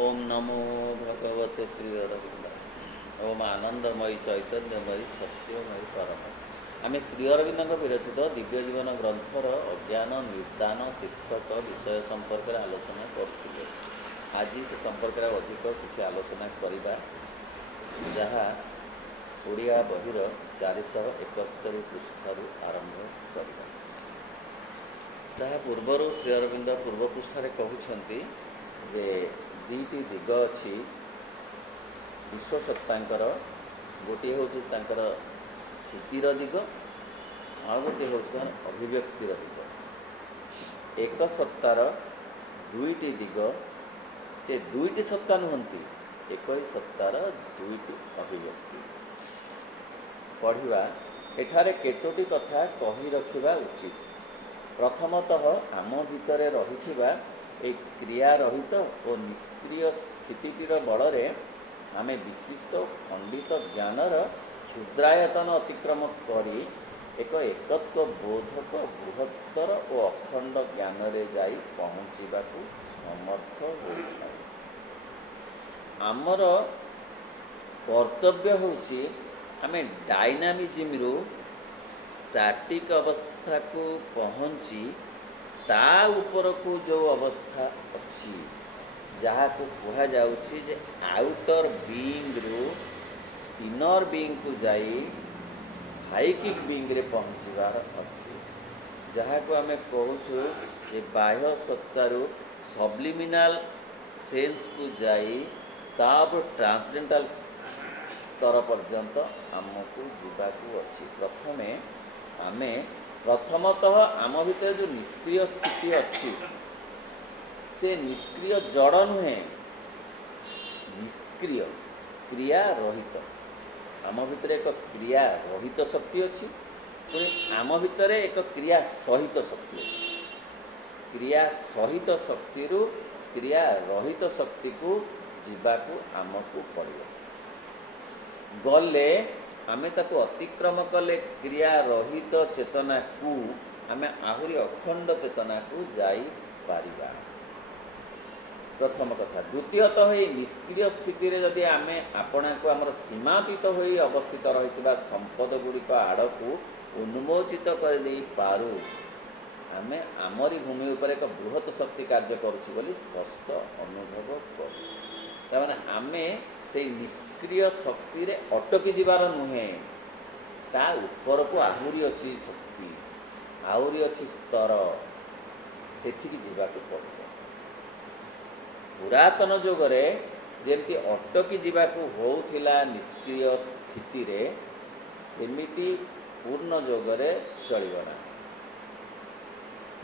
ओम नमो भगवते श्री अरविंद। ओम आनंदमयी चैतन्यमयी सत्यमयी परम। आम श्री अरविंद विरचित दिव्य जीवन ग्रंथर अज्ञान निर्दान शीर्षक विषय संपर्क में आलोचना करुले। आज से संपर्क में अधिक किसी आलोचना करवा जहाँ ओडिया बहिर 471 पृष्ठ आरंभ करवा। जहाँ पूर्वर श्री अरविंद पूर्व पृष्ठ कहते जे दुईटी दिग अच्छी विश्वसत्तांकर गोटे हूँ स्थितिर दिग आउ गोटे हूँ अभिव्यक्तिर दिग। एक सत्तार दुईटी दिग से दुईटी सत्ता नुहति एक ही सत्तार दुईटी अभिव्यक्ति। पढ़ा एठारे केतोटी कथा कही रखिबा उचित। प्रथमतः आम भितर रही एक क्रिया रहित और निष्क्रिय स्थितिर बल आमे विशिष्ट खंडित ज्ञानर क्षुद्रायतन अतिक्रम करी एक एकत्व बोधक बृहत्तर और अखंड ज्ञान रे जाई पहुँचवा समर्थ होइଥାଏ। आमर कर्तव्य होछि आमे डायनामिज्म रु स्टैटिक अवस्था को पहुँची ता ऊपर को जो अवस्था अच्छी जहाँ को कहा जाउछि जे आउटर बीइंग रु इनर बीइंग को जाई साइकिक बीइंग रे पहुँचवार अच्छी जहाँ को आमे कहूछु जे बाह्य सत्तारु सब्लिमिनाल सेंस को जाई ताप ट्रांसडेंटल स्तर पर्यंत आमको जीवाकू अच्छी। प्रथमे आमे प्रथमतः आम भितर जो निष्क्रिय स्थिति अच्छी से निष्क्रिय जड़ नुहे निष्क्रिय क्रिया रहित आम भितर एक क्रिया रहित शक्ति अच्छी पुणी आम भितर एक क्रिया सहित शक्ति अच्छी। क्रिया सहित शक्ति रु क्रिया रहित शक्ति को जीवाकू आमको पड़े गले आमे ताको अतिक्रम कले क्रिया रहित चेतना को आमे आहुरी अखंड चेतना को जाई पारिबा। प्रथम कथा। द्वितीयतः ये निष्क्रिय स्थिति रे जदि आमे आपणा को आमर सीमातीत होई अवस्थित रहितबा संपद गुड़िक आड़ को उन्मोचित कर दे पारू आमे आमरी भूमि उपर एक बृहत शक्ति कार्य करुछि बोली स्पष्ट अनुभव करू। तामाने आमे से निष्क्रिय शक्ति रे अटकी जीवार नुहे ता ऊपर को आहुरी अच्छी शक्ति आहुरी अच्छी स्तर सेठिकी जीवाकू पड़े। पुरातन जुगरे जेमती अटकी जीवाकू होउथिला निष्क्रिय स्थिति रे सेमिति पूर्ण जुगरे चलिबना।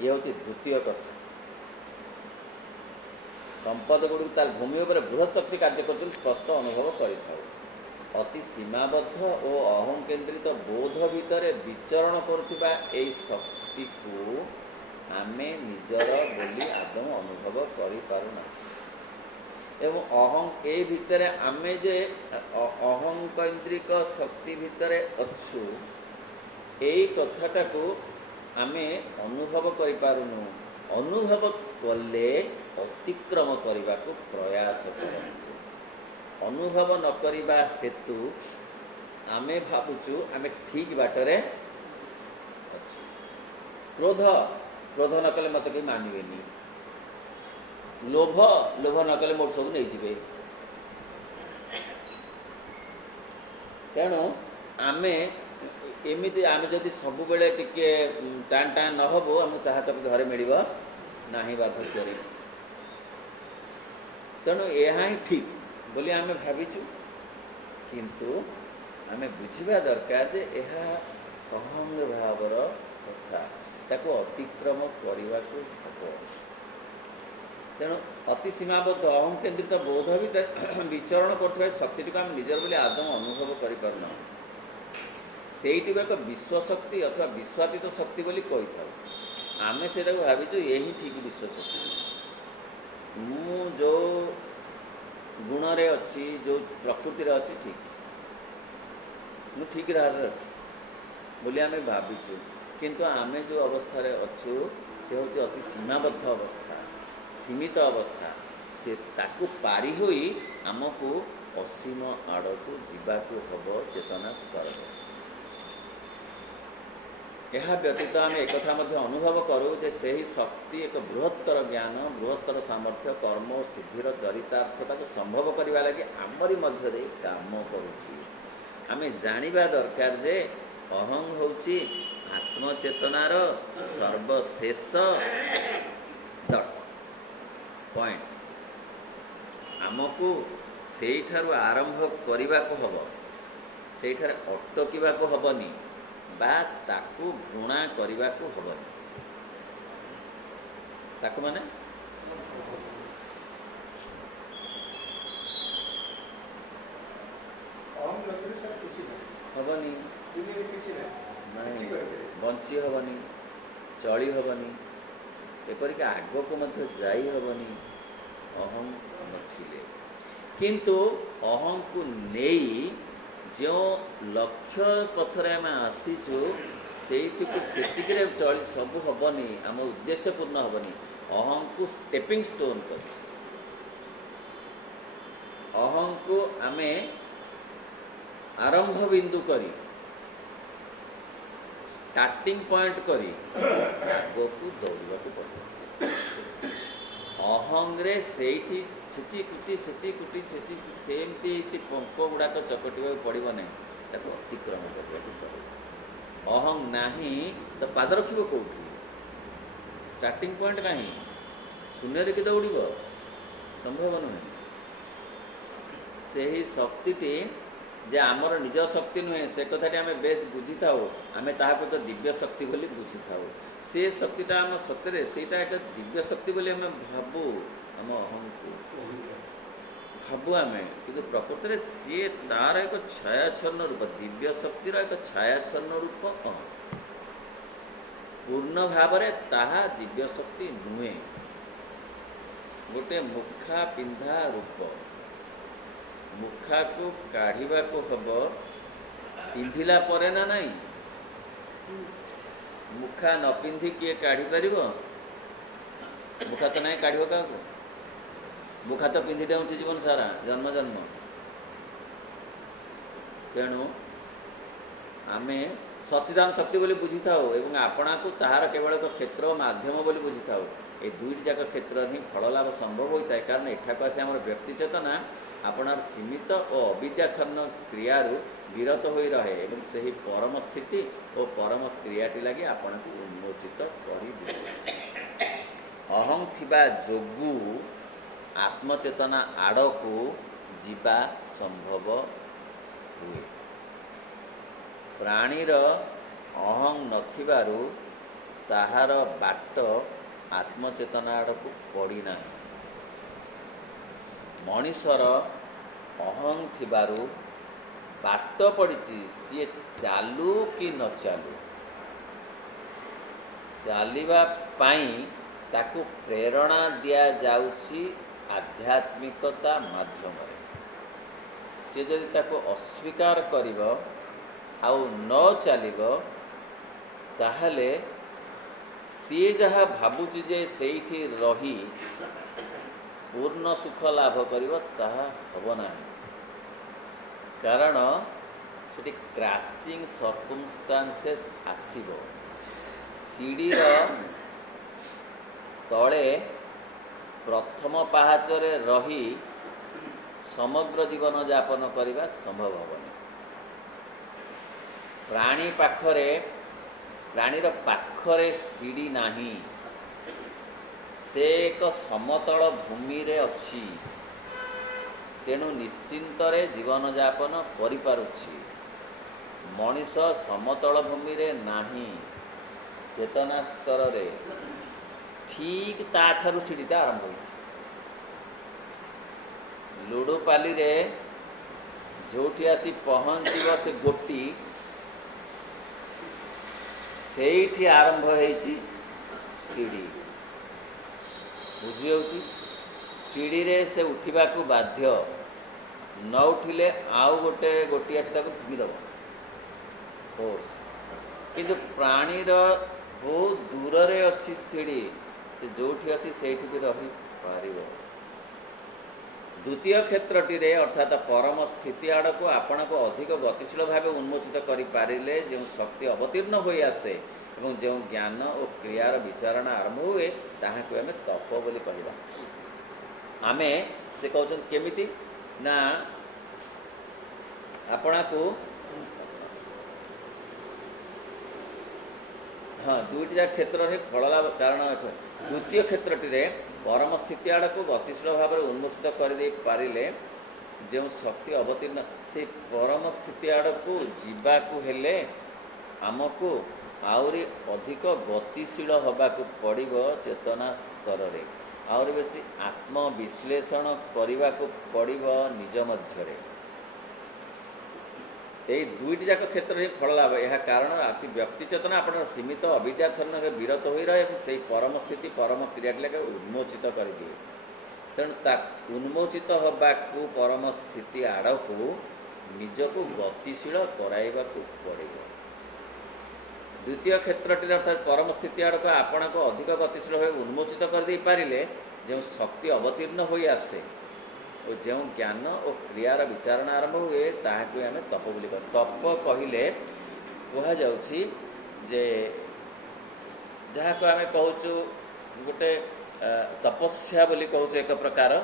ये होची द्वितीय कथा। संपद गुड़ी तार भूमि उपर बृहत शक्ति कार्य कर स्पष्ट अनुभव कर अति सीमाबद्ध और अहम केन्द्रित बोध भितर विचरण करुवा एई शक्ति को आमे निजर बोली आदम अनुभव करि पारुना। एवं अहं ए भितर आमे जे अहं केन्द्रिक शक्ति भितर अच्छु एई कथाटा को आमे अनुभव करि पारुनु। अनुभव कले अतिक्रम करने को प्रयास करते। अनुभव न करने हेतु आमे भावुचु आमे ठीक बाटरे अच्छे। क्रोध क्रोध न कले मत कहीं मानवेनी। लोभ लोभ न कले मोट सब नहीं जीवे। तेणु आमे एमती आमे जदि सब बेले टिके टाण टाण न हबो आम चाह कप घरे मिलिबो नाही बाध्य। तेणु यह ही ठीक बोली आमे भाविचु किंतु आमे बुझिबा दरकार जे यह अहंग भावर कथा ताको अतिक्रम करने को हब। तेणु अति सीमाबद्ध अहं केन्द्रित बोध भीतर विचरण कर शक्ति को आम निजर बोली आदम अनुभव करिपारना। सेठी एक विश्वशक्ति अथवा विश्वातीत शक्ति बोली कही था। आमे से भाविचु यही ठीक विश्वशक्ति। मु जो गुण रे अच्छी जो प्रकृति रे अच्छी ठीक मु ठीक राह अच्छी बोली आमे भाविचु किंतु आमे जो अवस्था रे अच्छु से होची अति सीमाबद्ध अवस्था सीमित अवस्था से ताकू पारी होई आमको असीम आड़क जीवाकू हब चेतना स्तर। यह व्यतीत आम एक अनुभव करूँ जे सही शक्ति एक बृहत्तर ज्ञान बृहत्तर सामर्थ्य कर्म और सिद्धिर चरितार्थता को संभव करने लगे आमरी मध्य काम करुच्ची। आम जानिबा दरकार जे अहं होची आत्मचेतनार सर्वशेष पॉइंट। आमको सेठारु आरंभ करने को हब, सेठार अटकिबा को हबनी बा ताकू घृणा करने को हबनी। ताकू माने हबनी बंची हबनी चली हबनी एपरिक आग को मध्य जाई हबनी अहं नथिले। किंतु अहं को नेई जो लक्ष्य पथरे आम आसीचु सेठी को सेतिकरे चली सब हबनी आम उद्देश्य पूर्ण हबनी। अहं को स्टेपिंग स्टोन कर अहं को आमे आरंभ बिंदु करी स्टार्टिंग पॉइंट करी आगो को दौड़ा को पड़े। अहंग्रे सेठी छेची कुटी सेमती से पंख गुड़ाक चकटिबा पड़ो ना अतिक्रम करने पड़े। अहं नाही तो पाद रखिब कौटी स्टार्टिंग पॉइंट कहीं शून्य कि दौड़ संभव नुहे। से ही शक्ति जे आमर निज शक्ति नुहे से कथाटी आम बेस बुझी था आम ताको तो दिव्य शक्ति बोली बुझी था। से शक्तिटा आम सत्य सेटा एक दिव्य शक्ति बोली आम भावु आम अहं को भावु आम कि प्रकृत में सी तार एक छायाच्छन्न रूप दिव्य शक्तिर एक छायाच्छन्न रूप अहं पूर्ण भाव ताहा दिव्य शक्ति नुहे। गोटे मुखा पिंधा रूप मुखा को काढ़ा को हब पिंधिला परे ना नहीं मुखा न पिंधि किए काढ़ी पार मुखा तो नहीं काढ़ क्या मुखा तो पिंधि दे जीवन सारा जन्म जन्म। तेणु आमे सच्चिदान शक्ति बोली बुझी था एवं आपणा को ताहार केवल एक क्षेत्र माध्यम बोली बुझी था। ये दुईट जाक क्षेत्र ही फल लाभ संभव होता है कारण एठाक आसी आम व्यक्ति चेतना आपणार सीमित और अविद्याच्छन्न क्रियारु विरत हो रहे एवं सही परम स्थिति और परम क्रियाटी लगी आपण को उन्मोचित कर। अहं थिबा जोगु आत्मचेतना आड़ को जीवा संभव हुए। प्राणीर अहं नथिबारु ताहार बाट आत्मचेतना आड़ को पड़ी ना। मनीषर अहं थिबारु बाट पड़ी सी चालू कि न चालू चलवा ताकू प्रेरणा दिया जाउची आध्यात्मिकता माध्यम सी जदि ताकू अस्वीकार करिब आउ न चलिब ताहले सी जहा भाबुची जे सेठी रही पूर्ण सुख लाभ करिब ताहा हब नाही। कारण सेठी क्रासिंग सर्कमस्टांसेस आसीबो। सीढ़ीर तले प्रथम पाहाचरे रही समग्र जीवन यापन करने संभव हेनी। प्राणी पाखरे प्राणीर पाखरे सीढ़ी नाही से एक समतल भूमि रे अच्छी तेणु निश्चिंतरे जीवन यापन करिपारुछि। मनीष समतल भूमि रे नाही चेतना स्तर रे ठीक ताठारु सीढ़ीटा आरंभ होइछि। लुडुपाली रे जोठी आसी पहुँचब से गोटी सेठी आरंभ होइछि सीढ़ी। बुझी होउछि सीढ़ी रे से उठिबा को बाध्य न उठिले आउ गोटे गोटी आसी ताको फिंगी दब फोर्स। किंतु प्राणीर बहुत दूर रे अच्छी सीढ़ी से जोठी अच्छी सेठी भी रही पारिबो। द्वितीय क्षेत्रटी अर्थात परम स्थिति आड़ को आपण को अधिक गतिशील भाव उन्मोचित करें जो शक्ति अवतीर्ण हो आसे एवं जो ज्ञान और क्रियार विचारणा आरंभ हुए ताहाको आमे तप बोली कहबा। आमे से कहउछन केमिति ना आपणा को हाँ दुईटा क्षेत्र में फल लाभ कारण द्वितीय क्षेत्रटी परम स्थिति आड़ को गतिशील भाव में उन्मोचित कर पारे जो शक्ति अवतीर्ण से परम स्थिति आड़ को जीवाकू हेले आमको आउरी अधिक गतिशील होबाकू पड़िबो चेतना स्तर रे आउरी बेसी आत्म विश्लेषण करबाकू पड़िबो निज मध्यरे। यही दुईटी जाक क्षेत्र में फल लाभ यह कारण आसी व्यक्ति चेतना आप सीमित अविद्याच्छन्न विरत हो रहे से परम स्थिति परम क्रिया उन्मोचित कर दिए तेणु उन्मोचित होबाकू परम स्थिति आड़ को निजको गतिशील कराइबाकू पड़िबो। द्वितीय क्षेत्रटी अर्थात परम स्थिति आड़ को आपण को अधिक गतिशील भाव उन्मोचित कर दे पारिले जो शक्ति अवतीर्ण हो आसे और जो ज्ञान और क्रियार विचारणा आरंभ हुए ताहाको आमे तप बोली कहू। तप कहले कहा जाउछि जे जहाको आमे कहूछु गोटे तपस्या बोली कहूछु एक प्रकार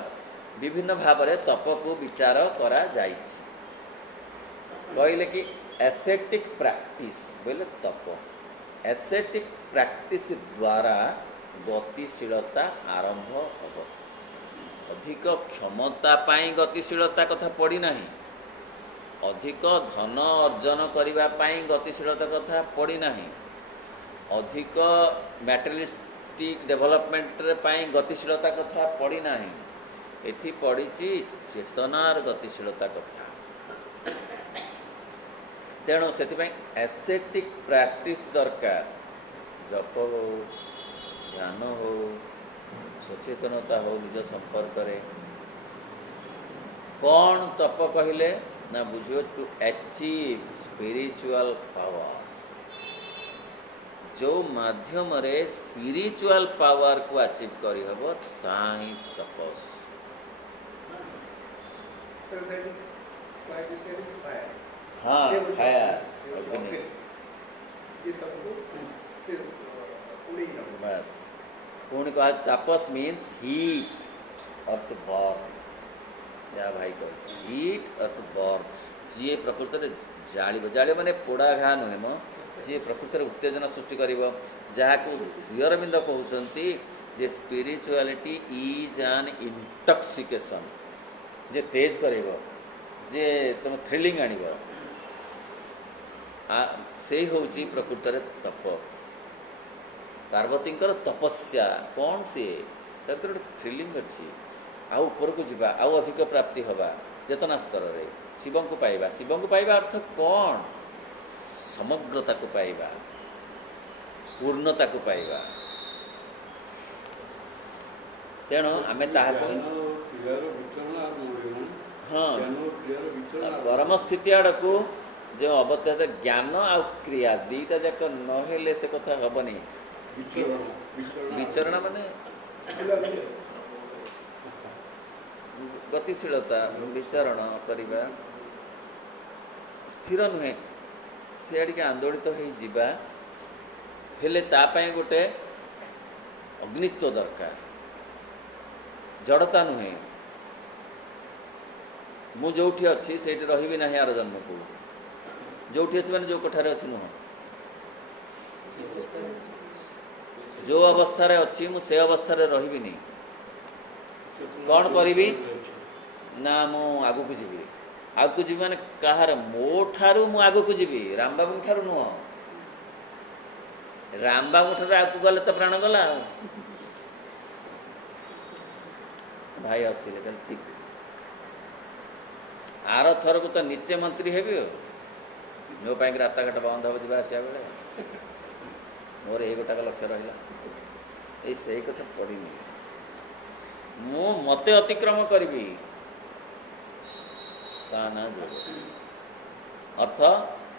विभिन्न भाव में तप को विचार करा जाइछि। कहले कि एसेटिक प्रैक्टिस बोले तप एसेटिक प्रैक्टिस द्वारा गतिशीलता आरंभ होबो। अधिक क्षमता पाई गतिशीलता कथा पड़ी नहीं अधिक धन अर्जन करिबा पाई गतिशीलता कथा पड़ी नहीं अधिक मटेरियलिस्टिक डेवलपमेंट पाई गतिशीलता कथा पड़ी नहीं एठी पड़ीची चेतनार गतिशीलता कथा। तेणु से एसेटिक प्रैक्टिस दरकार जप हो ध्यान हो सचेतनता हो निज संपर्क रे कौन तप कहले ना बुझियो टू अचीव स्पिरिचुअल पावर जो माध्यम रे स्पिरिचुअल पावर को अचीव करी हबो ताही तपस। हाँ फायर बस पुणी कहा तपस मीन्स हीट और टू बर्न या भाई कह हीट और टू बर्न जी प्रकृत में जालिब जालिब माने पोड़ा घा नुहे म जी प्रकृत में उत्तेजना सृष्टि कर जहाँ श्री अरविंद कहते जे स्पिरिचुआलिटी इज एन इंटॉक्सिकेशन जे तेज कर जे तुम थ्रिलिंग आण से हूँ प्रकृत में तप। पार्वती तपस्या कौन सी गोटे थ्रिलिंग अच्छी आउ ऊपर को जीवा आउ अधिक प्राप्ति हवा चेतना स्तर रे शिव को पाइबा अर्थ कौन समग्रता को पाइबा पूर्णता को पाइबा। तेणु आमे हाँ परम स्थिति आड़ को जो अवत्यात ज्ञान आ क्रिया दीटा जाक नहेले से कथा हेनी विचरण माने गतिशीलता विचरण करवा स्थिर नुहे सीआड़ आंदोलित हो जीवा हेले तापाई गोटे अग्नित्व दरकार जड़ता नुहे मु जोठी अच्छी से रही ना आर जन्म को जोठी अच्छी मैंने जो कोठार अच्छी नुह जो अवस्था अच्छी मु से अवस्था रही नहीं कौन करी ना मु आगु को जीवी आगु को जीवी माने कहार मो ठारू मु आगु को जीवी राम बाबू ठारू नुह राम बाबू ठारू आगु गले तो प्राण गला भाई आसिले ठीक आर थर को तो निचे मंत्री हेबी मो पाई रास्ता घाट बंद हम जावास बेले मोर ये गोटाक लक्ष्य रहा ये से कथा पड़ी मु मते अतिक्रम करी ता ना जो अर्थ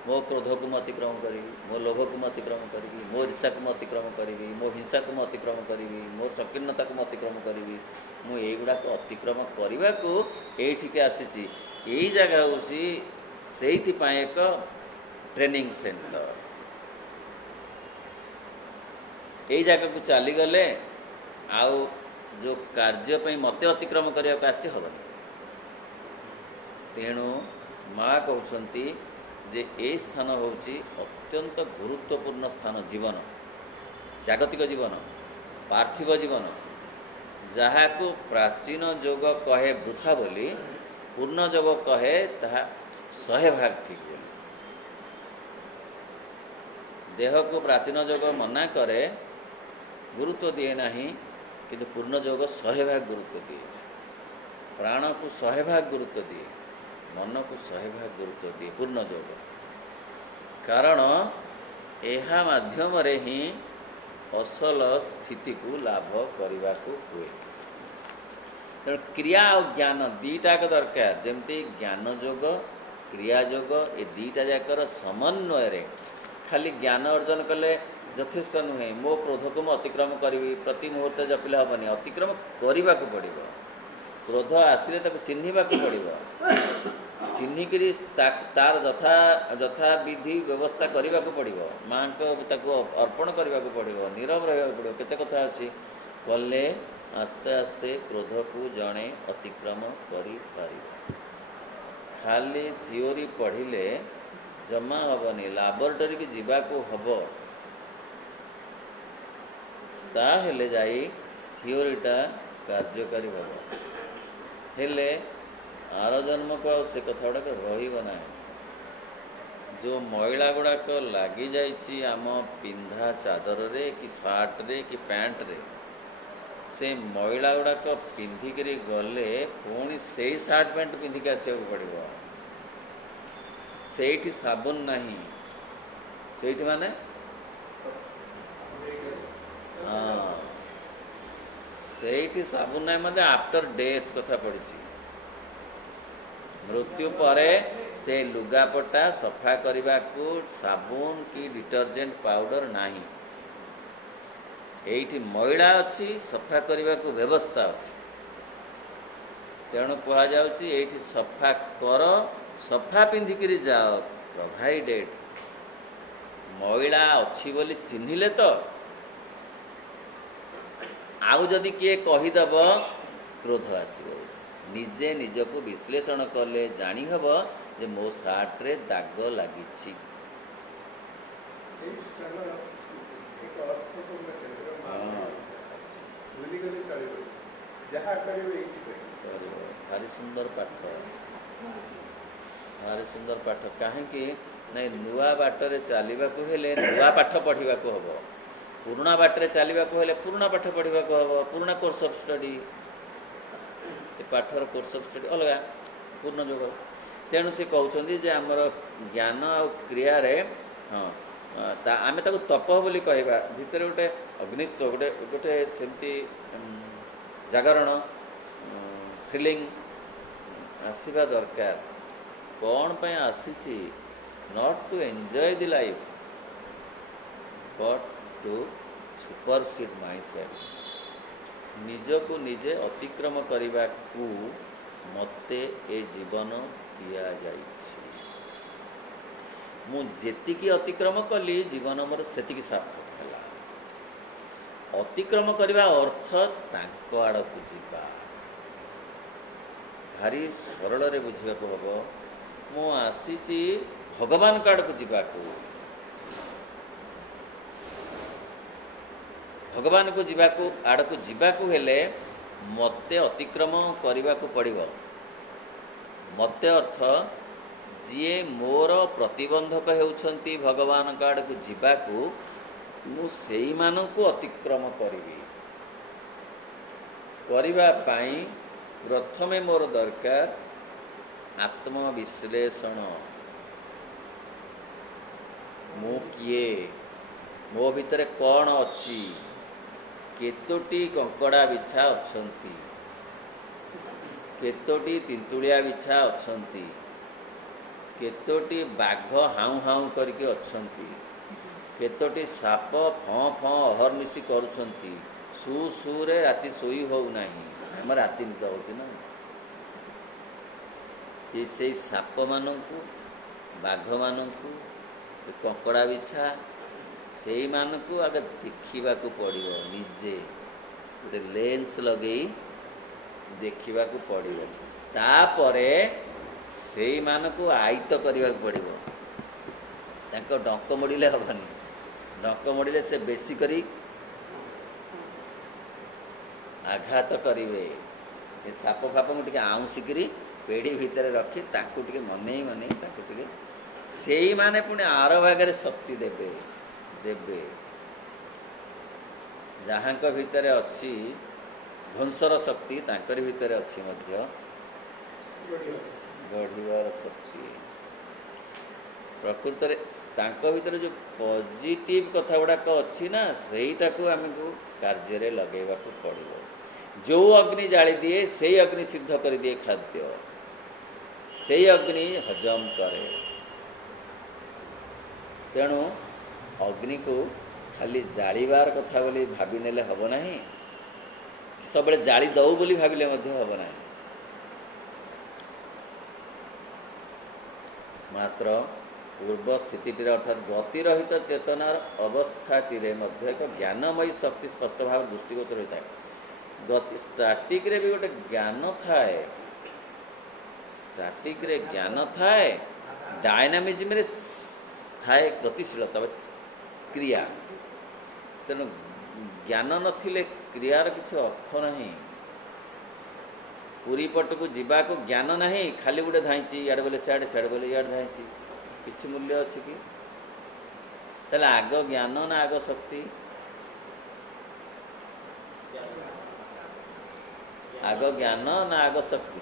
मो क्रोध को मैं अतिक्रम करी, मो लोभ को मैं अतिक्रम करी, मो ईर्षा को मैं अतिक्रम करी, मो हिंसा को मैं अतिक्रम करी, मो संकीर्णता को मैं अतिक्रम करी, मु एगुड़ा को अतिक्रम करने को ये आसी। यही जगह हूँ से एक ट्रेनिंग सेंटर। यही जगह को चलीगले आउ जो कार्य मत अतिक्रम करने को आसी हम। तेणु माँ कहते जे ए स्थान हूँ अत्यंत गुरुत्वपूर्ण स्थान जीवन, जागतिक जीवन, पार्थिव जीवन, जहाँ को प्राचीन जोग कहे वृथा बोली, पूर्ण जोग कहे ताहा 100 भाग ठीक बोली। देह को प्राचीन जोग मना करे, गुरुत्व दिए नहीं, किंतु पूर्ण जोग 100 भाग गुरुत्व दिए। प्राण को 100 भाग गुरुत्व दिए, मन को 100 भाग गुरुत्व दिए पूर्ण जोग। कारण यह माध्यम रे ही असल स्थिति को लाभ करने को हुए। तेणु क्रिया और ज्ञान दीटा का दरकार। जमती ज्ञान जोग, क्रिया जोग, ये दीटा जाकर समन्वय खाली ज्ञान अर्जन कले यथेष्ट नुहे। मो क्रोध को मैं अतिक्रम करी प्रति मुहूर्त जपिले हेनी, अतिक्रम करने को पड़ो। क्रोध आसिले चिन्हवा को पड़ो, चिन्हिकी तार यथा विधि व्यवस्था करने को पड़ो। माँ को अर्पण करने को पड़ो, नीरव रहा पड़ो। केते कथा अच्छी कले आस्ते आस्ते क्रोध को जड़े अतिक्रम करी पारि। खाली थियोरी पढ़िले जमा हेनी, लाबोरेटरी की जीवा को हम ताहेले जाई थियोरीटा कार्यकारी हम। हेले आर जन्म को से कथा गुड़ाक रहा। जो मैला गुड़ाक लगी जाइए आम पिंधा चादर रे कि सार्ट रे कि पैंट रे, से मैला गुड़ाक पिंधिक गले पुणी से सार्ट पैंट पिंधिक आसवा पड़ो। से साबुन नहीं, से माने हाँ, से साबुन नहीं मतलब आफ्टर डेथ कथा पड़ी। मृत्यु परे से लुगापटा सफा करने को साबुन कि डिटर्जेंट पाउडर नहीं। एठी मैला अच्छी, सफा करने को व्यवस्था अच्छी। तेणु कह जाउची सफा कर, सफा पिंधिकी जाओ, प्रोवाइडेड। मैला अच्छी बोली चिन्हिले तो आउ जदि किए कहीदेव क्रोध आसो। निजे निजको विश्लेषण कले जानी हब जे मो सार्ट रे दाग लगी। भारी सुंदर पाठ, भारी सुंदर पाठ। कहीं नहीं नुआ बाटर चलने को हेले नुआ पाठ पढ़ा को हम, पुराणा बाटर चलने को हेले पुराणा पाठ पढ़ा को हम। पुराणा कोर्स ऑफ स्टडी पाठर कोर्स ऑफ स्टडी अलग, पूर्ण जोग। तेणु से कहते जे आमर ज्ञान आ क्रिया रे हाँ आम तप बोली कहवा भितर गोटे अग्नित्व गोटे गोटे सेमती जागरण फिलिंग आसवा दरकार। कौन पे आसी? Not to enjoy the life but to supersede myself. निजको निजे अतिक्रम करने को मते ए जीवन दिया जाइछि। मु जेतिकी अतिक्रम कली जीवन मोर सेतिकी सार्थक है। अतिक्रम करने अर्थ तांको आड़ को जीवा। भारी सरल रे बुझा को हम। मु आसी भगवान आड़ को जीवा को, भगवान को जीवाकू आड़ को जीवाकू हेले मते अतिक्रम करने को पड़ो। मते अर्थ जीए मोर प्रतिबंधक होउछंती भगवान आड़ को जीवाकू, मु सेई मानन को अतिक्रम करिवि। करबा पाई प्रथमे मोर दरकार आत्मविश्लेषण। मु किए, मो भितर कौन अच्छी, केतोटी कंकड़ा बिछा अच्छंती, केतोटी तिंतुलिया बिछा अच्छंती, କେତୋଟି ବାଘ ହାଉଁ ହାଉଁ କରିକି ଅଛନ୍ତି, କେତୋଟି ସାପ ଫଁ ଫଁ ଅହର୍ନିଶି କରୁଛନ୍ତି, ସୁ ସୁରେ ରାତି ଶୋଇ ହେଉନାହିଁ। ଆମର ରାତି ନିଦ ହେଉଛି ନା। ସେଇ ସାପମାନଙ୍କୁ, ବାଘମାନଙ୍କୁ, କଙ୍କଡ଼ା ବିଛା ସେଇମାନଙ୍କୁ ଆଗ ଦେଖିବାକୁ ପଡ଼ିବ। ନିଜେ ଗୋଟେ ଲେନ୍ସ ଲଗେଇ ଦେଖିବାକୁ ପଡ଼ିବ। ତାପରେ ସେଇମାନଙ୍କୁ ଆୟତ୍ତ କରିବାକୁ ପଡ଼ିବ। ତାଙ୍କ ଡଙ୍କ ମୋଡ଼ିଲେ ହେବନି। ଡଙ୍କ ମୋଡ଼ିଲେ ସେ ବେଶୀ କରି ଆଘାତ କରିବେ। ଏ ସାପ ଫାପଙ୍କୁ ଟିକେ ଆଉଁସିକିରି ପେଡ଼ି ଭିତରେ ରଖି ତାକୁ ଟିକେ ମନେଇ ତାକୁ ଟିକେ, ସେଇମାନେ ପୁଣି ଆର ଭାଗରେ ଶକ୍ତି ଦେବେ। ଯାହାଙ୍କ ଭିତରେ ଅଛି ଧ୍ୱଂସର ଶକ୍ତି, ତାଙ୍କରି ଭିତରେ ଅଛି ମଧ୍ୟ ଗଢ଼ିବାର ଶକ୍ତି। ପ୍ରକୃତରେ ତାଙ୍କ ଭିତରେ ଯେଉଁ ପଜିଟିଭ୍ କଥା ଗୁଡ଼ାକ ଅଛି ନା, ସେଇଟାକୁ ଆମକୁ କାର୍ଯ୍ୟରେ ଲଗେଇବାକୁ ପଡ଼ିବ। ଯେଉଁ ଅଗ୍ନି ଜାଳିଦିଏ ସେଇ ଅଗ୍ନି ସିଦ୍ଧ କରିଦିଏ ଖାଦ୍ୟ, ସେଇ ଅଗ୍ନି ହଜମ କରେ। ତେଣୁ ଅଗ୍ନିକୁ ଖାଲି ଜାଳିବାର କଥା ବୋଲି ଭାବିନେଲେ ହେବ ନାହିଁ, ସବୁବେଳେ ଜାଳି ଦଉ ବୋଲି ଭାବିଲେ ମଧ୍ୟ ହେବ ନାହିଁ। ମାତ୍ର ପୂର୍ବ ସ୍ଥିତିଟିରେ ଅର୍ଥାତ୍ ଗତିରହିତ ଚେତନାର ଅବସ୍ଥାଟିରେ ମଧ୍ୟ ଏକ ଜ୍ଞାନମୟୀ ଶକ୍ତି ସ୍ପଷ୍ଟ ଭାବରେ ଦୃଷ୍ଟିଗୋଚର ହୋଇଥାଏ। ଷ୍ଟାଟିକ୍ରେ ବି ଗୋଟେ ଜ୍ଞାନ ଥାଏ, ଷ୍ଟାଟିକ୍ରେ ଜ୍ଞାନ ଥାଏ, ଡାଇନାମିଜିମ୍ରେ ଥାଏ ଗତିଶୀଳତା କ୍ରିୟା। ତେଣୁ ଜ୍ଞାନ ନଥିଲେ କ୍ରିୟାର କିଛି ଅର୍ଥ ନାହିଁ। ପୁରୀ ପଟକୁ ଯିବାକୁ ଜ୍ଞାନ ନାହିଁ, ଖାଲି ଗୋଟେ ଧାଇଁଛି, ଇଆଡ଼େ ବୋଲେ ସିଆଡ଼େ, ସିଆଡ଼େ ବୋଲେ ଇଆଡ଼େ ଧାଇଁଛି, କିଛି ମୂଲ୍ୟ ଅଛି କି? ତାହେଲେ ଆଗ ଜ୍ଞାନ ନା ଆଗ ଶକ୍ତି? ଆଗ ଜ୍ଞାନ ନା ଆଗ ଶକ୍ତି?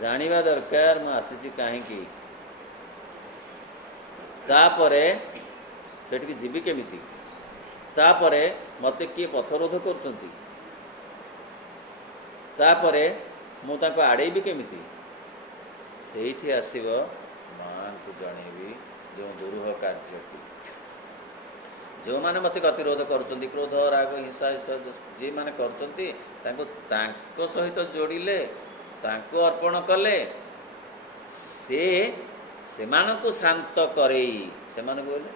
ଜାଣିବା ଦରକାର ମୁଁ ଆସିଛି କାହିଁକି, ତାପରେ ସେଠିକି ଯିବି କେମିତି, ତାପରେ ମୋତେ କିଏ ପଥରୋଧ କରୁଛନ୍ତି, ତାପରେ ମୁଁ ତାଙ୍କୁ ଆଡ଼େଇବି କେମିତି। ସେଇଠି ଆସିବ ମାଙ୍କୁ ଜଣେଇବି ଯେଉଁ ଦୁରୂହ କାର୍ଯ୍ୟଟି। ଯେଉଁମାନେ ମୋତେ ଗତିରୋଧ କରୁଛନ୍ତି, କ୍ରୋଧ, ରାଗ, ହିଂସା ଯେଉଁମାନେ କରୁଛନ୍ତି, ତାଙ୍କୁ ତାଙ୍କ ସହିତ ଯୋଡ଼ିଲେ, ତାଙ୍କୁ ଅର୍ପଣ କଲେ, ସେମାନଙ୍କୁ ଶାନ୍ତ କରେଇ, ସେମାନଙ୍କୁ ବୋଲେ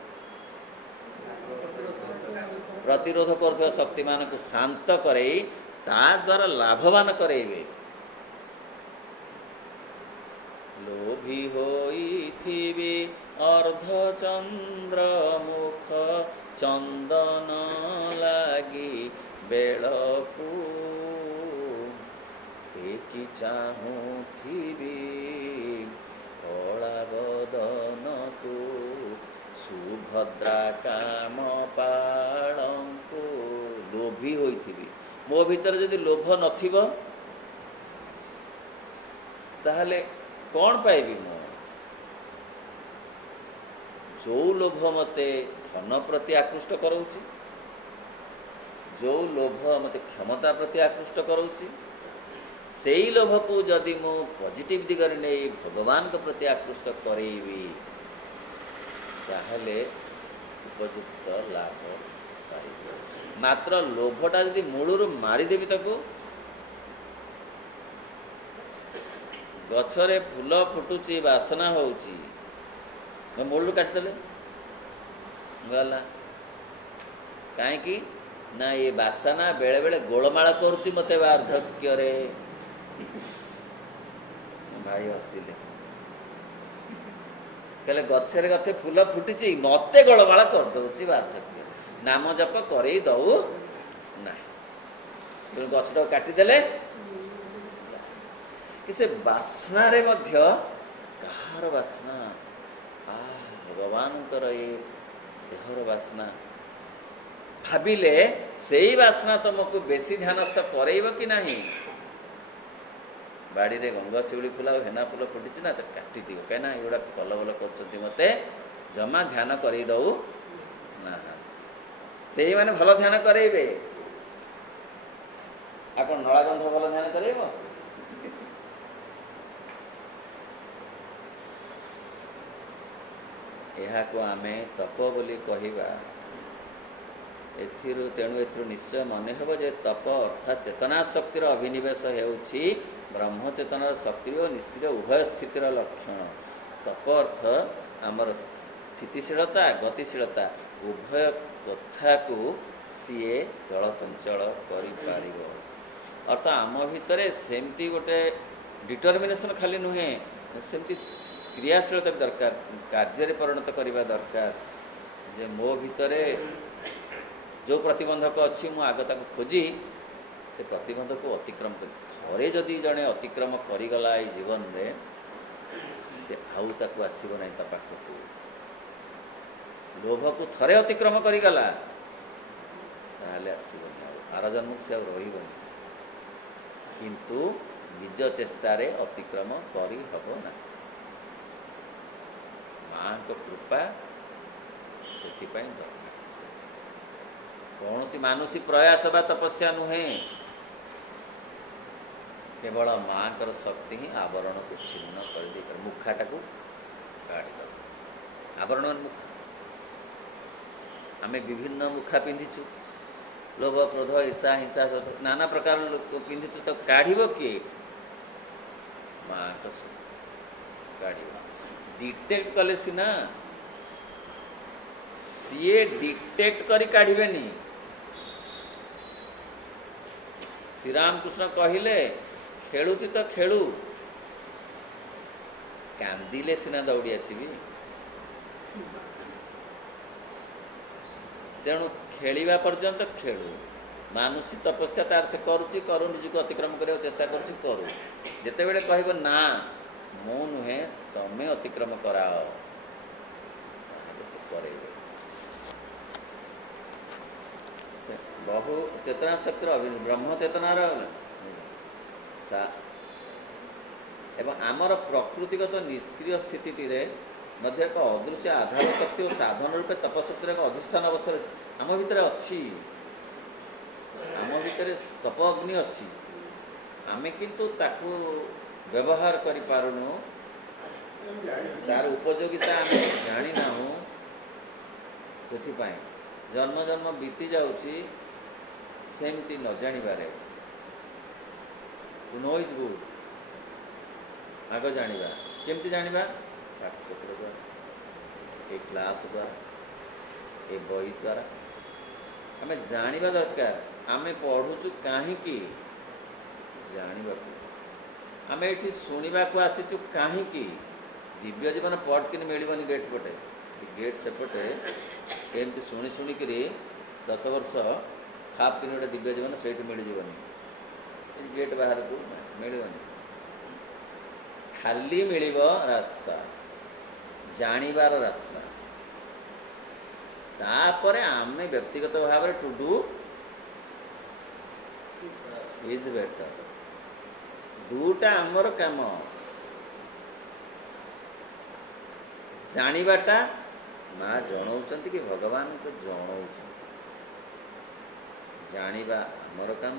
ପ୍ରତିରୋଧ କରୁଥିବା ଶକ୍ତିମାନଙ୍କୁ ଶାନ୍ତ କରେଇ ତା ଦ୍ୱାରା ଲାଭବାନ କରେଇବେ। ଲୋଭୀ ହୋଇଥିବି ଅର୍ଦ୍ଧଚନ୍ଦ୍ର ମୁଖ, ଚନ୍ଦନ ଲାଗି ବେଳକୁ ଟେକି ଚାହୁଁଥିବି କଳା ବଦନକୁ, ସୁଭଦ୍ରା କାମ ପାଳଙ୍କୁ। ଲୋଭୀ ହୋଇଥିବି, ମୋ ଭିତରେ ଯଦି ଲୋଭ ନଥିବ ତାହେଲେ କ'ଣ ପାଇବି ମୁଁ? ଯେଉଁ ଲୋଭ ମୋତେ ଧନ ପ୍ରତି ଆକୃଷ୍ଟ କରାଉଛି, ଯେଉଁ ଲୋଭ ମୋତେ କ୍ଷମତା ପ୍ରତି ଆକୃଷ୍ଟ କରାଉଛି, ସେଇ ଲୋଭକୁ ଯଦି ମୁଁ ପଜିଟିଭ୍ ଦିଗରେ ନେଇ ଭଗବାନଙ୍କ ପ୍ରତି ଆକୃଷ୍ଟ କରେଇବି, ତାହେଲେ ଉପଯୁକ୍ତ ଲାଭ ପାଇବି। ମାତ୍ର ଲୋଭଟା ଯଦି ମୂଳରୁ ମାରିଦେବି, ତାକୁ ଗଛରେ ଫୁଲ ଫୁଟୁଛି, ବାସନା ହେଉଛି, ମୂଳରୁ କାଟିଦେଲେ ଗଲା। କାହିଁକି ନା ଏ ବାସନା ବେଳେ ବେଳେ ଗୋଳମାଳ କରୁଛି ମୋତେ ବାର୍ଦ୍ଧକ୍ୟରେ। ଭାଇ ହସିଲେ, କହିଲେ ଗଛରେ ଗଛେ ଫୁଲ ଫୁଟିଛି, ମୋତେ ଗୋଳମାଳ କରିଦେଉଛି ବାର୍ଦ୍ଧକ୍ୟରେ, ନାମ ଜପ କରେଇ ଦଉ ନାହିଁ। ତେଣୁ ଗଛଟାକୁ କାଟିଦେଲେ କି ସେ ବାସ୍ନାରେ ମଧ୍ୟ କାହାର ବାସ୍ନା? ଭଗବାନଙ୍କର ଏ ଦେହର ବାସ୍ନା ଭାବିଲେ ସେଇ ବାସ୍ନା ତମକୁ ବେଶୀ ଧ୍ୟାନସ୍ଥ କରେଇବ କି ନାହିଁ? ବାଡ଼ିରେ ଗଙ୍ଗଶିଉଳି ଫୁଲ ଆଉ ହେନା ଫୁଲ ଫୁଟିଛି ନା, ତାକୁ କାଟିଦିଅ, କାହିଁକିନା ଏଗୁଡ଼ା କଲବଲ କରୁଛନ୍ତି, ମୋତେ ଜମା ଧ୍ୟାନ କରେଇ ଦଉ ନା। ସେଇମାନେ ଭଲ ଧ୍ୟାନ କରେଇବେ। ଆପଣ ନଳାଗନ୍ଧ ଭଲ ଧ୍ୟାନ କରେଇବ? ଏହାକୁ ଆମେ ତପ ବୋଲି କହିବା। ତେଣୁ ଏଥିରୁ ନିଶ୍ଚୟ ମନେ ହେବ ଯେ ତପ ଅର୍ଥାତ୍ ଚେତନା ଶକ୍ତିର ଅଭିନିବେଶ ହେଉଛି ବ୍ରହ୍ମଚେତନାର ସକ୍ରିୟ ଓ ନିଷ୍କ୍ରିୟ ଉଭୟ ସ୍ଥିତିର ଲକ୍ଷଣ। ତପ ଅର୍ଥ ଆମର ସ୍ଥିତିଶୀଳତା ଗତିଶୀଳତା ଉଭୟ କଥାକୁ ସିଏ ଚଳଚଞ୍ଚଳ କରିପାରିବ। ଅର୍ଥ ଆମ ଭିତରେ ସେମିତି ଗୋଟେ ଡିଟରମିନେସନ୍ ଖାଲି ନୁହେଁ, ସେମିତି କ୍ରିୟାଶୀଳତା ବି ଦରକାର, କାର୍ଯ୍ୟରେ ପରିଣତ କରିବା ଦରକାର। ଯେ ମୋ ଭିତରେ ଯେଉଁ ପ୍ରତିବନ୍ଧକ ଅଛି ମୁଁ ଆଗ ତାକୁ ଖୋଜି ସେ ପ୍ରତିବନ୍ଧକକୁ ଅତିକ୍ରମ କରି, ଥରେ ଯଦି ଜଣେ ଅତିକ୍ରମ କରିଗଲା ଏଇ ଜୀବନରେ ସେ ଆଉ ତାକୁ ଆସିବ ନାହିଁ ତା ପାଖକୁ। ଲୋଭକୁ ଥରେ ଅତିକ୍ରମ କରିଗଲା ତାହେଲେ ଆସିବନି, ଆଉ ଆର ଜନ୍ମକୁ ସେ ଆଉ ରହିବନି। କିନ୍ତୁ ନିଜ ଚେଷ୍ଟାରେ ଅତିକ୍ରମ କରିହେବ ନାହିଁ। ମାଙ୍କ କୃପା ସେଥିପାଇଁ ଦରକାର। କୌଣସି ମାନୁଷୀ ପ୍ରୟାସ ବା ତପସ୍ୟା ନୁହେଁ, କେବଳ ମାଙ୍କର ଶକ୍ତି ହିଁ ଆବରଣକୁ ଛିନ୍ନ କରିଦେଇପାରେ। ମୁଖାଟାକୁ କାଢ଼ିଦେବ। ଆବରଣ ମୁଖା, ଆମେ ବିଭିନ୍ନ ମୁଖା ପିନ୍ଧିଛୁ, ଲୋଭ କ୍ରୋଧ ଈର୍ଷା ହିଂସା ନାନା ପ୍ରକାର ପିନ୍ଧିଛୁ, ତ କାଢ଼ିବ କିଏ? ମାଙ୍କ ଶକ୍ତି କାଢ଼ିବ। ଡିଟେକ୍ଟ କଲେ ସିନା, ସିଏ ଡିଟେକ୍ଟ କରି କାଢ଼ିବେନି। ଶ୍ରୀରାମକୃଷ୍ଣ କହିଲେ ଖେଳୁଛି ତ ଖେଳୁ, କାନ୍ଦିଲେ ସିନା ଦୌଡ଼ି ଆସିବି। ତେଣୁ ଖେଳିବା ପର୍ଯ୍ୟନ୍ତ ଖେଳୁ। ମାନୁଷୀ ତପସ୍ୟା ତାର ସେ କରୁଛି, କରୁ, ନିଜକୁ ଅତିକ୍ରମ କରିବାକୁ ଚେଷ୍ଟା କରୁଛି, କରୁ। ଯେତେବେଳେ କହିବ ନା ମୁଁ ନୁହେଁ ତମେ ଅତିକ୍ରମ କରାଅ, ତାହେଲେ ସେ କରେଇବ। ବହୁ ଚେତନା ଶକ୍ତିର ବ୍ରହ୍ମଚେତନାର ଏବଂ ଆମର ପ୍ରକୃତିଗତ ନିଷ୍କ୍ରିୟ ସ୍ଥିତିଟିରେ ମଧ୍ୟ ଏକ ଅଦୃଶ୍ୟ ଆଧାର ଶକ୍ତି ଓ ସାଧନ ରୂପେ ତପଶକ୍ତିର ଏକ ଅଧିଷ୍ଠାନ ଅବସ୍ଥାରେ ଆମ ଭିତରେ ଅଛି। ଆମ ଭିତରେ ତପ ଅଗ୍ନି ଅଛି, ଆମେ କିନ୍ତୁ ତାକୁ ବ୍ୟବହାର କରିପାରୁନୁ, ତାର ଉପଯୋଗିତା ଆମେ ଜାଣିନାହୁଁ। ସେଥିପାଇଁ ଜନ୍ମ ଜନ୍ମ ବିତି ଯାଉଛି ସେମିତି ନ ଜାଣିବାରେ। ଟୁ ନୋ ଇଜ୍ ଗୁଡ୍, ଆଗ ଜାଣିବା। କେମିତି ଜାଣିବା? ପାଠପତ୍ର ଦ୍ୱାରା, ଏ କ୍ଲାସ୍ ଦ୍ୱାରା, ଏ ବହି ଦ୍ୱାରା ଆମେ ଜାଣିବା ଦରକାର। ଆମେ ପଢ଼ୁଛୁ କାହିଁକି? ଜାଣିବାକୁ। ଆମେ ଏଠି ଶୁଣିବାକୁ ଆସିଛୁ କାହିଁକି? ଦିବ୍ୟ ଜୀବନ ପଟ୍ କିନି ମିଳିବନି ଗେଟ୍ ପଟେ, ଗେଟ୍ ସେପଟେ ଏମିତି ଶୁଣି ଶୁଣିକିରି 10 ବର୍ଷ ଖାପ୍ କିନି ଗୋଟେ ଦିବ୍ୟ ଜୀବନ ସେଇଠି ମିଳିଯିବନି, ଗେଟ୍ ବାହାରକୁ ମିଳିବନି। ଖାଲି ମିଳିବ ରାସ୍ତା, ଜାଣିବାର ରାସ୍ତା। ତାପରେ ଆମେ ବ୍ୟକ୍ତିଗତ ଭାବରେ ଟୁ ଡୁ ଇଜ୍ ବେଟର। ଡୁଟା ଆମର କାମ, ଜାଣିବାଟା ମା ଜଣଉଛନ୍ତି କି ଭଗବାନଙ୍କୁ ଜଣଉଛନ୍ତି। ଜାଣିବା ଆମର କାମ,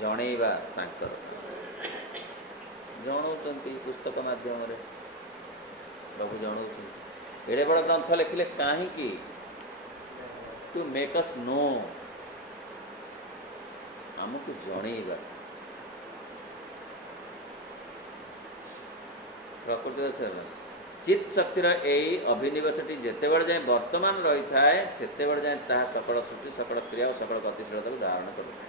ଜଣେଇବା ତାଙ୍କର। ଜଣଉଛନ୍ତି ପୁସ୍ତକ ମାଧ୍ୟମରେ, ପ୍ରଭୁ ଜଣଉଛନ୍ତି। ଏଡ଼େ ବଡ଼ ଗ୍ରନ୍ଥ ଲେଖିଲେ କାହିଁକି? ଟୁ ମେକ୍ ଅସ୍ ନୋ, ଆମକୁ ଜଣେଇବା। ପ୍ରକୃତିର ଚିତ୍ ଶକ୍ତିର ଏଇ ଅଭିନିବେଶଟି ଯେତେବେଳେ ଯାଏଁ ବର୍ତ୍ତମାନ ରହିଥାଏ ସେତେବେଳେ ଯାଏଁ ତାହା ସକଳ ସୃଷ୍ଟି, ସକଳ କ୍ରିୟା ଓ ସକଳ ଗତିଶୀଳତାକୁ ଧାରଣ କରିଥାଏ।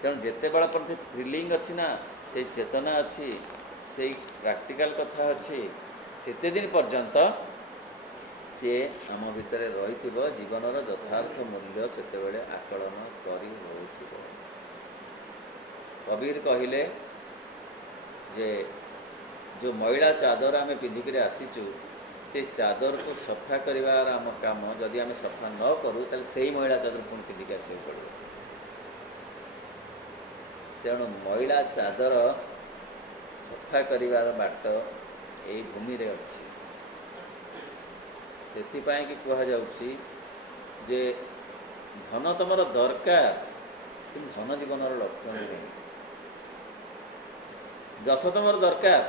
ତେଣୁ ଯେତେବେଳେ ପର୍ଯ୍ୟନ୍ତ ଫିଲିଙ୍ଗ ଅଛି ନା, ସେଇ ଚେତନା ଅଛି, ସେଇ ପ୍ରାକ୍ଟିକାଲ କଥା ଅଛି, ସେତେଦିନ ପର୍ଯ୍ୟନ୍ତ ସିଏ ଆମ ଭିତରେ ରହିଥିବ। ଜୀବନର ଯଥାର୍ଥ ମୂଲ୍ୟ ସେତେବେଳେ ଆକଳନ କରି ହେଉଥିବ। କବୀର କହିଲେ ଯେ ଯେଉଁ ମଇଳା ଚାଦର ଆମେ ପିନ୍ଧିକିରି ଆସିଛୁ, ସେ ଚାଦରକୁ ସଫା କରିବାର ଆମ କାମ। ଯଦି ଆମେ ସଫା ନ କରୁ ତାହେଲେ ସେଇ ମଇଳା ଚାଦର ପୁଣି ପିନ୍ଧିକି ଆସିବାକୁ ପଡ଼ିବ। ତେଣୁ ମଇଳା ଚାଦର ସଫା କରିବାର ବାଟ ଏଇ ଭୂମିରେ ଅଛି। ସେଥିପାଇଁ କି କୁହାଯାଉଛି ଯେ ଧନ ତମର ଦରକାର, କିନ୍ତୁ ଧନ ଜୀବନର ଲକ୍ଷ୍ୟ ନୁହେଁ। ଯଶ ତମର ଦରକାର,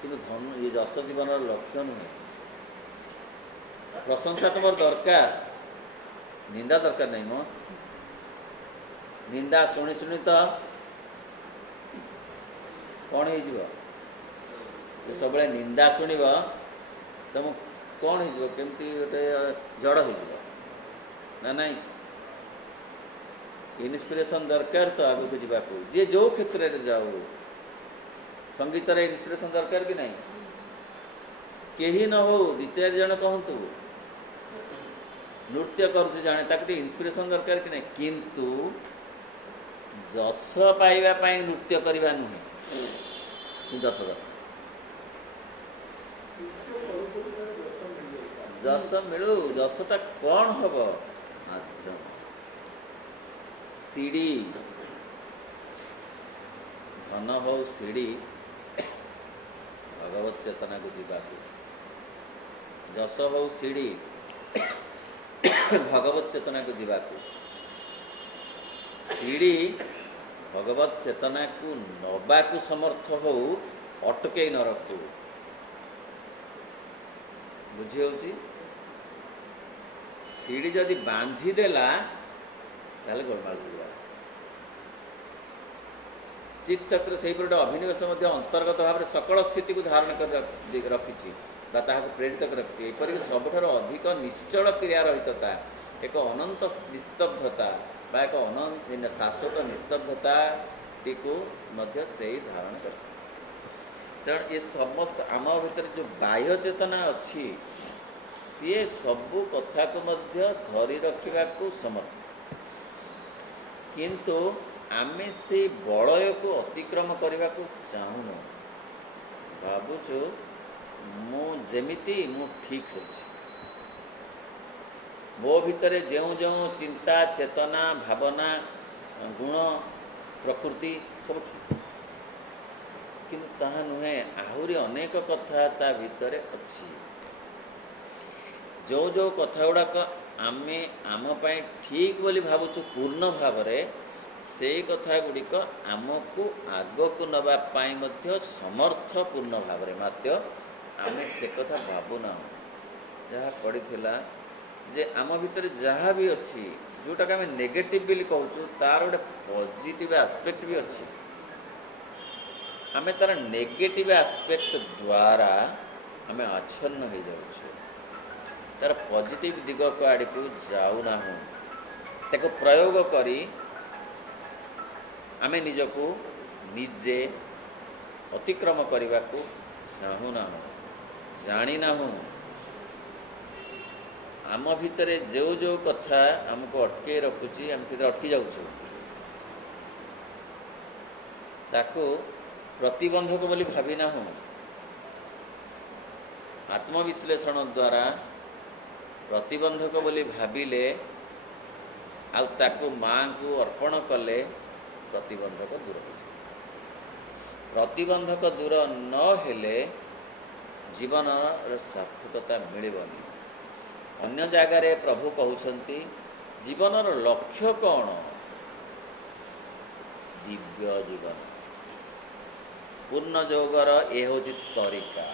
କିନ୍ତୁ ଯଶ ଜୀବନର ଲକ୍ଷ୍ୟ ନୁହେଁ। प्रशंसा तुम दरकार निंदा दरकार नहीं मो निंदा शुणी शुणी तो कौन हो सब निंदा शुणव तुम कौन हो केमती गोटे जड़ हो ना नहीं इन्स्पिरेशन दरकार तो आगे जावाक जी जो क्षेत्र में जाऊ संगीत इन्स्पिरेशन दरकार कि नहीं कहीं न हो दि चार जन कहतु नृत्य करुचे जाने ताकि इन्स्पिरेशन दरकार कि नहीं किंतु जस पाइबा नृत्य करवा नुहे जस जस मिलू जसटा कौन हम माध्यम सीढ़ी धन हो सीढ़ी भगवत चेतना को जीवाक जस हो सीढ़ी भगवत चेतना को जीवाक सीढ़ी भगवत चेतना को नबा को समर्थ हो अटके न रखू बुझी होची सीढ़ी जदि बांधी देला ताले गोलमाल पड़ा चित चक्र से अभिनिवेश अंतर्गत भाव में सकल स्थिति को धारण कर रखी प्रेरित कर रखी एपरिक सबुठार अधिक निश्चल क्रिया रहितता एक अनंत निस्तब्धता बा एक अनंत शाश्वत निस्तब्धता को से धारण कर तेणु ये समस्त आम भीतर जो बाह्य चेतना अच्छी सी सबू कथा को धरी रखा समर्थ किंतु आमे से बलय को अतिक्रम करने को चाहून भावुचु मुझेमिति मु ठीक हो मो भितर जो जो चिंता चेतना भावना गुण प्रकृति सब ठीक किंतु ताहा नुहे आहरी अनेक कथा ता भितर अच्छी जो जो कथा गुड़ाक आमे आम पाई ठीक बोली भावुचु पूर्ण भाव से कथा गुड़िक आमको आग को नबा पाई मध्य समर्थ पूर्ण भाव मात्र आमे से कथा भावुना जहाँ पड़ी जे आम भितर जहाँ भी अच्छी जोटा आम नेगेटिव बोली कहूँ तार गोटे पॉजिटिव एस्पेक्ट भी अच्छी आमे तार नेगेटिव एस्पेक्ट द्वारा आमे आच्छन्न हो जाऊँ तार पॉजिटिव दिग को आड़ को जाऊना ताको प्रयोग करी आमे निजको निजे अतिक्रम करने को चाहूना जाणीना आम भितर जो जो कथा आमको अटके रखुची आम से अटकी जाऊँ ताको प्रतिबंधक बोली भाविना आत्मविश्लेषण द्वारा प्रतिबंधक बोली भाविले आउ ताको माँ को अर्पण कले प्रतिबंधक दूर हो प्रतिबंधक दूर न हेले जीवन सार्थकता मिलबनी अन्य जगार प्रभु कहते जीवन लक्ष्य कौन दिव्य जीवन पूर्ण जोगर ये हूँ तरीका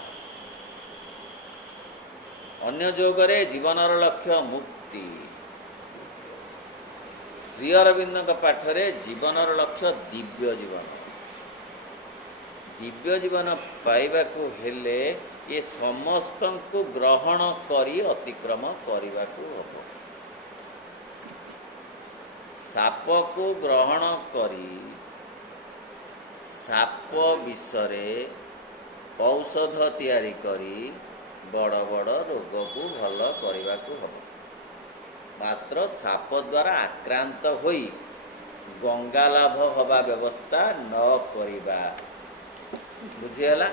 अन्य जोगरे जीवन लक्ष्य मुक्ति श्री अरविंद पाठरे जीवन लक्ष्य दिव्य जीवन पाइबा को हेले ये समस्त को ग्रहण करी अतिक्रम करने को हम साप को ग्रहण करी साप विषरे औषध तैयारी करी बड़ बड़ रोग को भल करने को हम मात्र साप द्वारा आक्रांत होई गंगा लाभ हवा व्यवस्था न करिबा बुझीगला।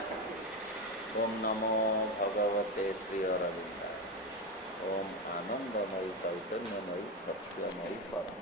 ओम नमो भगवते श्री अरविंद। ओम आनंदमयी चैतन्यमयी सत्यमयी परम।